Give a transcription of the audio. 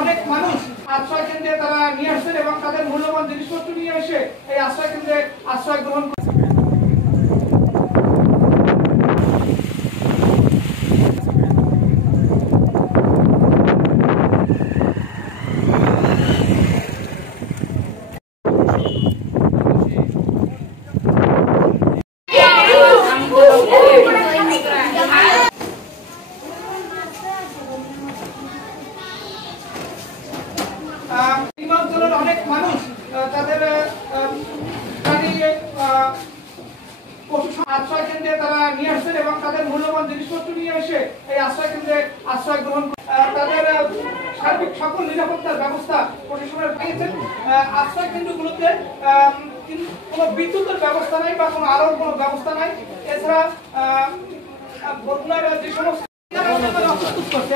অনেক মানুষ আশ্রয় কেন্দ্রে তারা নিয়ে আসছেন এবং তাদের মূল্যবান জিনিসপত্র নিয়ে এসে এই আশ্রয় কেন্দ্রে আশ্রয় গ্রহণ করছেন। অঞ্চলের অনেক মানুষ তাদের পশু আশ্রয় কেন্দ্রে তারা নিয়ে আসছেন এবং তাদের মূল্যবান জিনিসপত্র নিয়ে এসে এই আশ্রয় কেন্দ্রে আশ্রয় গ্রহণ তাদের সার্বিক সকল নিরাপত্তার ব্যবস্থা প্রশাসনের পেয়েছেন। আশ্রয় কেন্দ্রগুলোতে কোনো বিদ্যুতের ব্যবস্থা নাই বা কোনো আলোর কোনো ব্যবস্থা নাই। এছাড়া বগুড়ার যে সমস্ত করছে